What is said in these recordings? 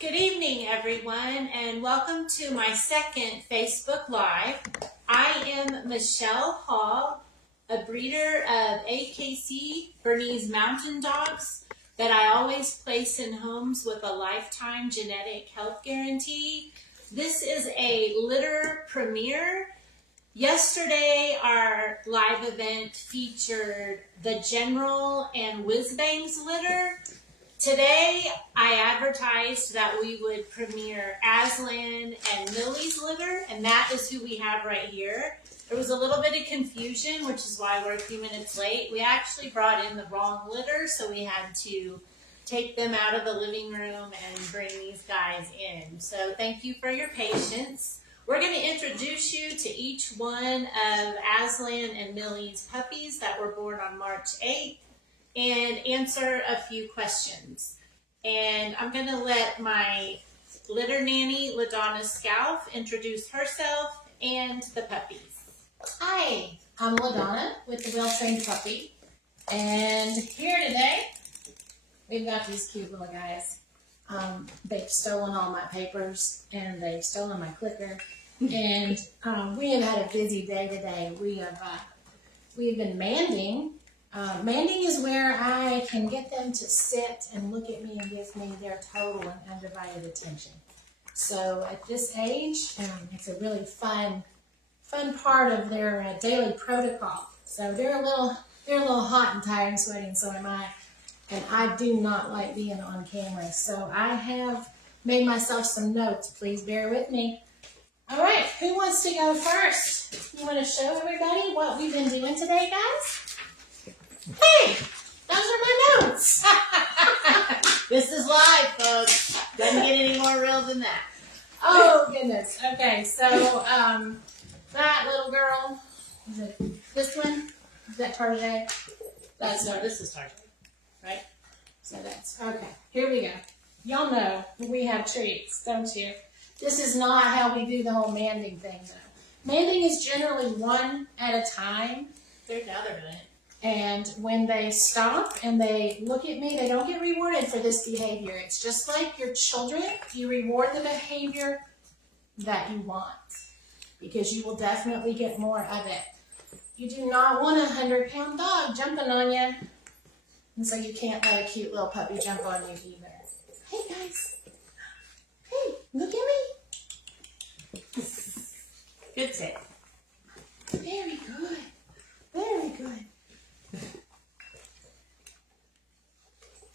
Good evening, everyone, and welcome to my second Facebook Live. I am Michelle Hall, a breeder of AKC Bernese Mountain Dogs that I always place in homes with a lifetime genetic health guarantee. This is a litter premiere. Yesterday, our live event featured the General and Whizbang's litter. Today, I advertised that we would premiere Aslan and Millie's litter, and that is who we have right here. There was a little bit of confusion, which is why we're a few minutes late. We actually brought in the wrong litter, so we had to take them out of the living room and bring these guys in. So thank you for your patience. We're going to introduce you to each one of Aslan and Millie's puppies that were born on March 8th. And answer a few questions. And I'm going to let my litter nanny, LaDonna Scalf, introduce herself and the puppies. Hi, I'm LaDonna with the Well-Trained Puppy. And here today, we've got these cute little guys. They've stolen all my papers, and they've stolen my clicker. And we have had a busy day today. We've been manding. Manding is where I can get them to sit and look at me and give me their total and undivided attention. So at this age, it's a really fun part of their daily protocol. So they're a little hot and tired and sweaty, and so am I. And I do not like being on camera. So I have made myself some notes. Please bear with me. All right, who wants to go first? You want to show everybody what we've been doing today, guys? Hey, those are my notes. This is live, folks. Doesn't get any more real than that. Oh, goodness. Okay, so that little girl, is it this one? Is that Tarjay? This is Tarjay, right? So that's, okay, here we go. Y'all know we have treats, don't you? This is not how we do the whole manding thing, though. Manding is generally one at a time. Now they're doing it. And when they stop and they look at me, they don't get rewarded for this behavior. It's just like your children. You reward the behavior that you want, because you will definitely get more of it. You do not want a 100-pound dog jumping on you. And so you can't let a cute little puppy jump on you either. Hey, guys. Hey, look at me. Good sit. Very good. Very good.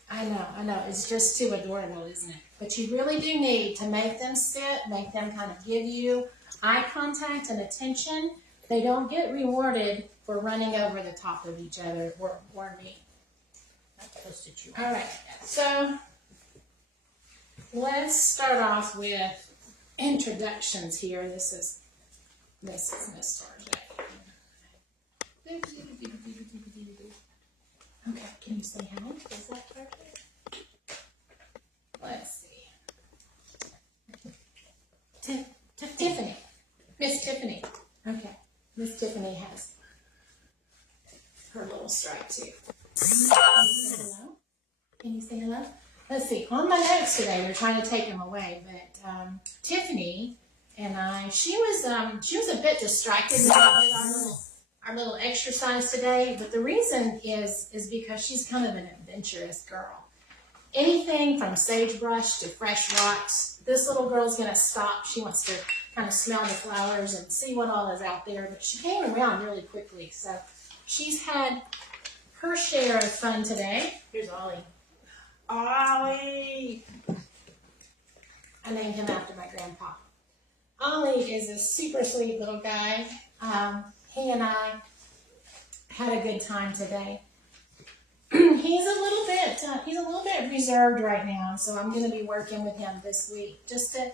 I know, it's just too adorable, isn't it? But you really do need to make them sit, make them kind of give you eye contact and attention. They don't get rewarded for running over the top of each other or me. Not supposed to chew. All right, so let's start off with introductions here. This is Miss Tarjay. Okay, can you say hi? Is that perfect? Let's see. Tiffany. Miss Tiffany. Okay. Miss Tiffany has her little stripe too. Hello? Can you say hello? Let's see. On my notes today, we're trying to take them away, but Tiffany and I, she was a bit distracted when we did our little exercise today, but the reason is because she's kind of an adventurous girl. Anything from sagebrush to fresh rocks, this little girl's going to stop. She wants to kind of smell the flowers and see what all is out there, but she came around really quickly, so she's had her share of fun today. Here's Ollie. Ollie! I named him after my grandpa. Ollie is a super sweet little guy. He and I had a good time today. He's a little bit reserved right now, so I'm going to be working with him this week just to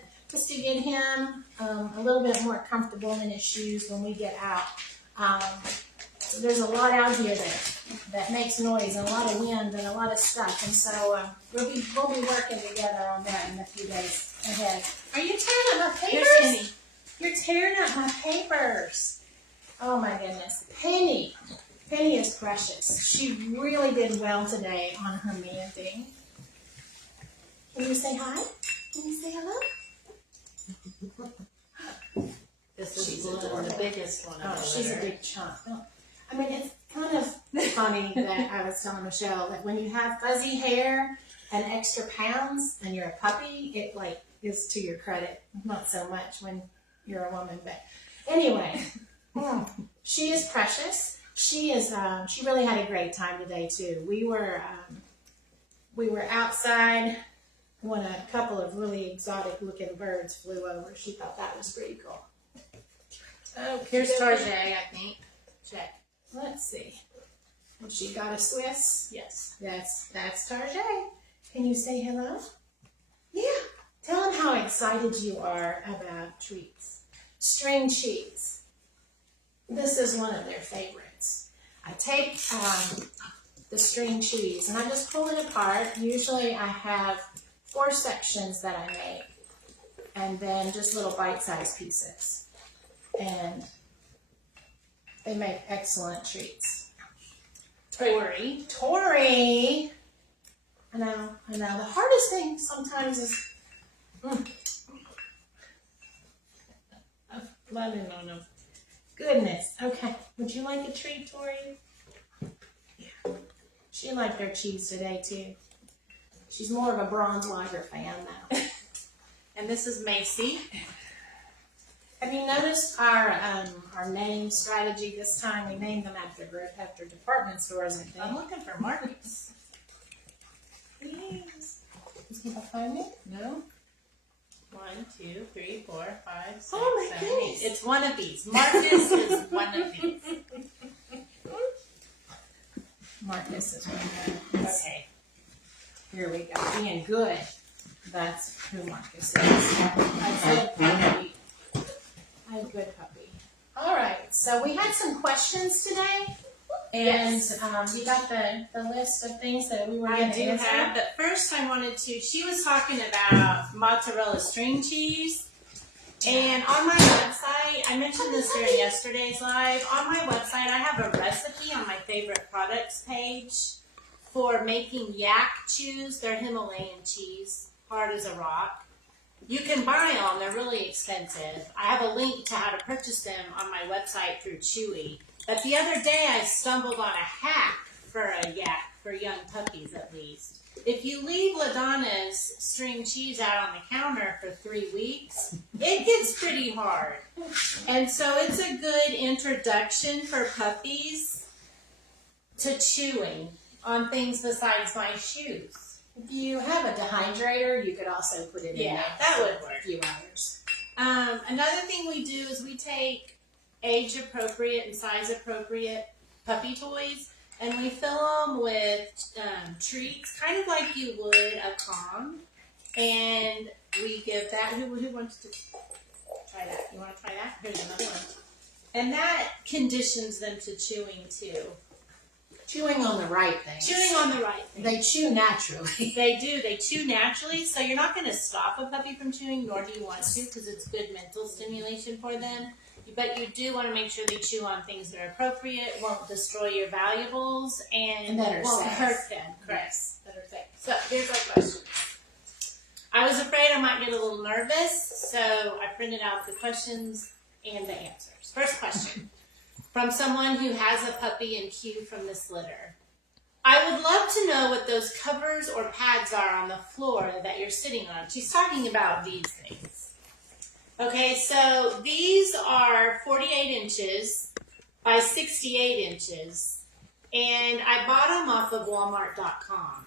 get him a little bit more comfortable in his shoes when we get out. There's a lot out here that makes noise, and a lot of wind and a lot of stuff, and so we'll be working together on that in a few days ahead. Are you tearing up my papers? Here's Penny. You're tearing up my papers. Oh my goodness. Penny is precious. She really did well today on her manding. Can you say hi? Can you say hello? This is She's the adorable. biggest one. Oh, she's a big chunk. Oh, I mean, it's kind of funny that I was telling Michelle that when you have fuzzy hair and extra pounds and you're a puppy, it like is to your credit. Not so much when you're a woman, but anyway, she is precious. She is. She really had a great time today too. We were outside when a couple of really exotic looking birds flew over. She thought that was pretty cool. Oh, here's Tarjay, I think. Check. Let's see. And she got a Swiss. Yes. That's Tarjay. Can you say hello? Yeah. Tell them how excited you are about treats. String cheese. This is one of their favorites. I take the string cheese and I just pull it apart. Usually I have 4 sections that I make and then just little bite-sized pieces. And they make excellent treats. Tori. I know. The hardest thing sometimes is Lemon on them. goodness. Okay. Would you like a treat, Tori? Yeah. She liked their cheese today too. She's more of a bronze lager fan now. And this is Macy. Have you noticed our name strategy this time? We named them after department stores, I think. I'm looking for Marcus. Please. Is he behind me? No. 1, 2, 3, 4, 5, 6, Oh my 7, 8. goodness. It's one of these. Marcus is one of these. Marcus is one of them. Okay. Here we go. Being good. That's who Marcus is. A good puppy. A good puppy. All right. So we had some questions today. And you got the list of things that we were going I to do answer. have, but first I wanted to, she was talking about mozzarella string cheese. And on my website, I mentioned this during yesterday's live, on my website I have a recipe on my favorite products page for making yak chews. They're Himalayan cheese, hard as a rock. You can buy them, they're really expensive. I have a link to how to purchase them on my website through Chewy. But the other day I stumbled on a hack for a yak, for young puppies at least. If you leave LaDonna's string cheese out on the counter for 3 weeks, it gets pretty hard. And so it's a good introduction for puppies to chewing on things besides my shoes. If you have a dehydrator, you could also put it in there. That would for work. a few hours. Another thing we do is we take age appropriate and size appropriate puppy toys and we fill them with treats, kind of like you would a Kong. And we give that. Who wants to try that? You want to try that? Here's another one. And that conditions them to chewing too. Chewing on the right things. Chewing on the right thing. They chew naturally. They do. They chew naturally, so you're not going to stop a puppy from chewing, nor do you want to, because it's good mental stimulation for them. But you do want to make sure they chew on things that are appropriate, won't destroy your valuables, and that are won't safe. hurt them. Correct. Yes, that are safe. So here's our questions. I was afraid I might get a little nervous, so I printed out the questions and the answers. First question. From someone who has a puppy and cue from this litter. I would love to know what those covers or pads are on the floor that you're sitting on. She's talking about these things. Okay, so these are 48 inches by 68 inches, and I bought them off of Walmart.com.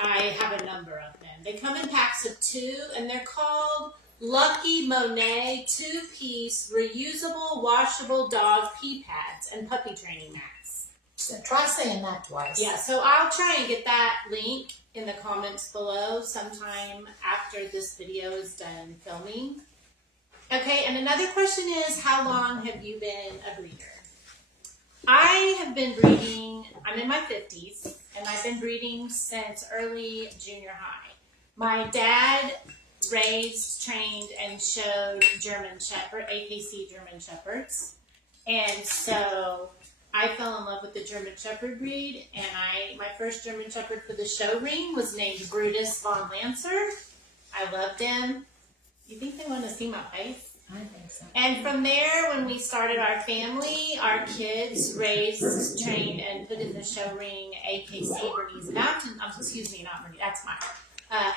I have a number of them. They come in packs of 2, and they're called Lucky Monet 2-piece reusable washable dog pee pads and puppy training mats. So try saying that twice. Yeah, so I'll try and get that link in the comments below sometime after this video is done filming. Okay, and another question is, how long have you been a breeder? I have been breeding, I'm in my 50s, and I've been breeding since early junior high. My dad raised, trained, and showed German Shepherd, AKC German Shepherds. And so I fell in love with the German Shepherd breed, and my first German Shepherd for the show ring was named Brutus von Lancer. I love them. You think they want to see my face? I think so. And from there, when we started our family, our kids raised, trained, and put in the show ring AKC Bernese Mountain. Excuse me, not Bernese. That's mine.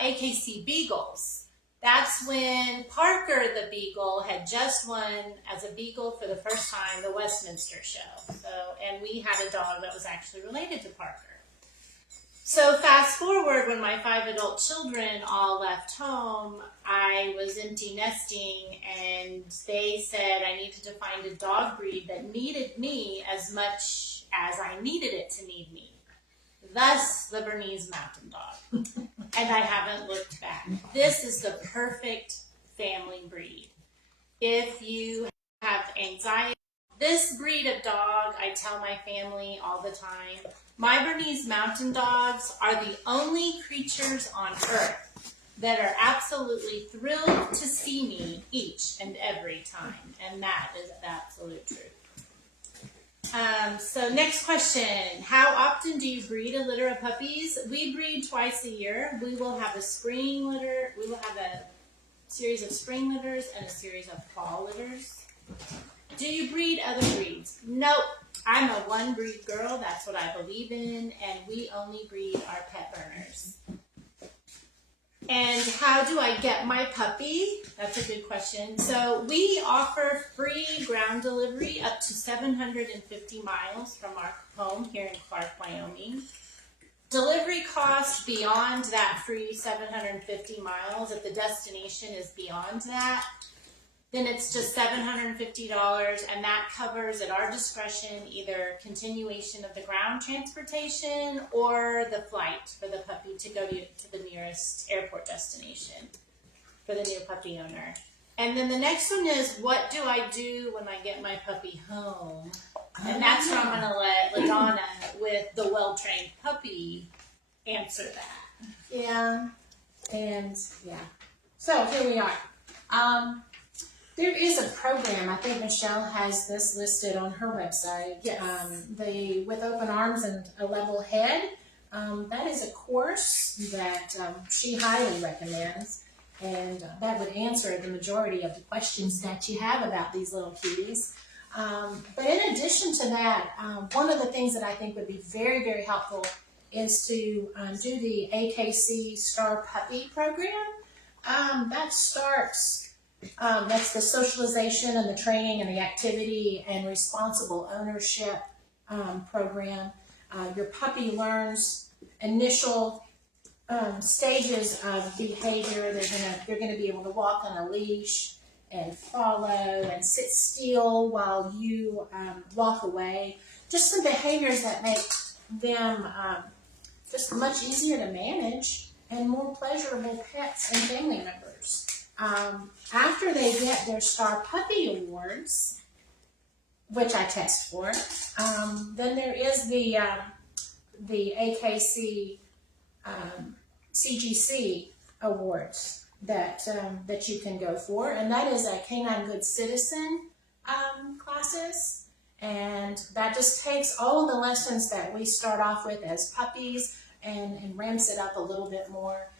AKC Beagles. That's when Parker the Beagle had just won as a Beagle for the first time the Westminster show. And we had a dog that was actually related to Parker. So fast forward, when my 5 adult children all left home, I was empty nesting, and they said I needed to find a dog breed that needed me as much as I needed it to need me. Thus, the Bernese Mountain Dog. And I haven't looked back. This is the perfect family breed. If you have anxiety, this breed of dog, I tell my family all the time, my Bernese Mountain Dogs are the only creatures on earth that are absolutely thrilled to see me each and every time. And that is absolute truth. So next question. How often do you breed a litter of puppies? We breed twice a year. We will have a spring litter. We will have a series of spring litters and a series of fall litters. Do you breed other breeds? Nope. I'm a one breed girl. That's what I believe in. And we only breed our pet burners. And how do I get my puppy? That's a good question. So we offer free ground delivery up to 750 miles from our home here in Clark, Wyoming. Delivery cost beyond that free 750 miles, if the destination is beyond that, then it's just $750, and that covers at our discretion either continuation of the ground transportation or the flight for the puppy to go to the nearest airport destination for the new puppy owner. And then the next one is, what do I do when I get my puppy home? And that's where I'm going to let LaDonna with the well-trained puppy answer that. Yeah, and yeah. So here we are. There is a program, I think Michelle has this listed on her website. Yes. The With Open Arms and a Level Head. That is a course that she highly recommends, and that would answer the majority of the questions that you have about these little cuties. But in addition to that, one of the things that I think would be very, very helpful is to do the AKC Star Puppy program. That starts... that's the socialization and the training and the activity and responsible ownership program. Your puppy learns initial stages of behavior. They're gonna be able to walk on a leash and follow and sit still while you walk away. Just some behaviors that make them just much easier to manage and more pleasurable pets and family members. After they get their Star Puppy Awards, which I test for, then there is the AKC CGC Awards that you can go for, and that is a Canine Good Citizen classes, and that just takes all of the lessons that we start off with as puppies and ramps it up a little bit more.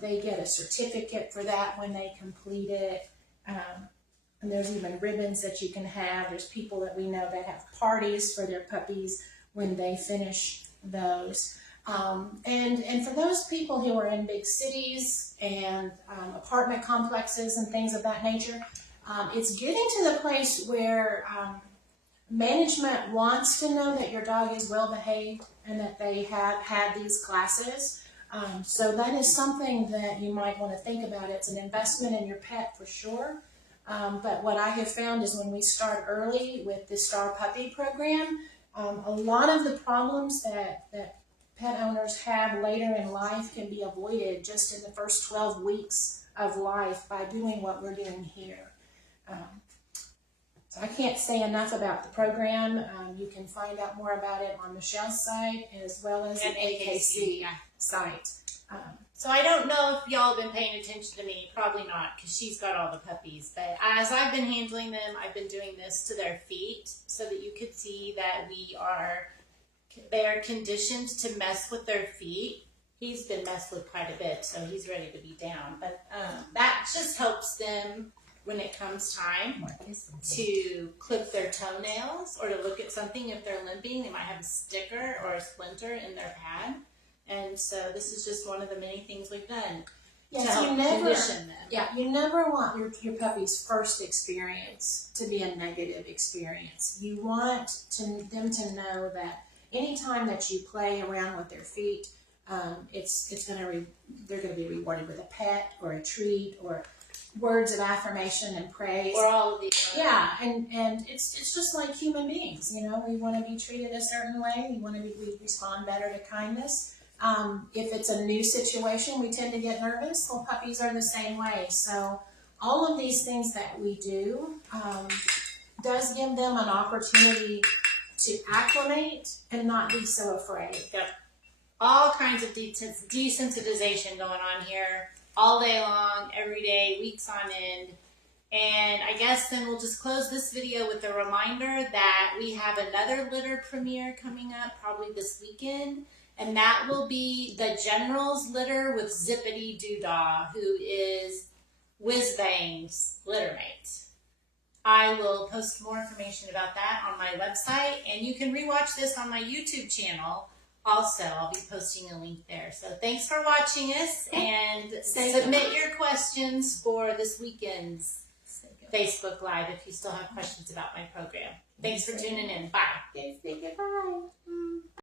They get a certificate for that when they complete it. And there's even ribbons that you can have. There's people that we know that have parties for their puppies when they finish those. And for those people who are in big cities and apartment complexes and things of that nature, it's getting to the place where management wants to know that your dog is well behaved and that they have had these classes. So that is something that you might want to think about. It's an investment in your pet for sure. But what I have found is when we start early with the Star Puppy program, a lot of the problems that pet owners have later in life can be avoided just in the first 12 weeks of life by doing what we're doing here. So I can't say enough about the program. You can find out more about it on Michelle's site as well as the AKC site. So I don't know if y'all have been paying attention to me. Probably not, because she's got all the puppies. But as I've been handling them, I've been doing this to their feet so that you could see that they are conditioned to mess with their feet. he's been messed with quite a bit, so he's ready to be down. But that just helps them when it comes time to clip their toenails or to look at something. If they're limping, they might have a sticker or a splinter in their pad. And so this is just one of the many things we've done to help condition them. Yeah, you never want your puppy's first experience to be a negative experience. You want them to know that anytime that you play around with their feet, they're going to be rewarded with a pet or a treat or words of affirmation and praise, or all of these. Yeah, and it's just like human beings. You know, we want to be treated a certain way. We respond better to kindness. If it's a new situation, we tend to get nervous. Well, puppies are the same way. So all of these things that we do does give them an opportunity to acclimate and not be so afraid. Yep. All kinds of desensitization going on here all day long, every day, weeks on end. And I guess then we'll just close this video with a reminder that we have another litter premiere coming up probably this weekend. And that will be the General's litter with Zippity Doodah, who is Whizbang's litter mate. I will post more information about that on my website, and you can rewatch this on my YouTube channel. Also, I'll be posting a link there. So thanks for watching us, and submit your questions for this weekend's Facebook Live if you still have questions about my program. Thanks for tuning in. Bye. Say goodbye.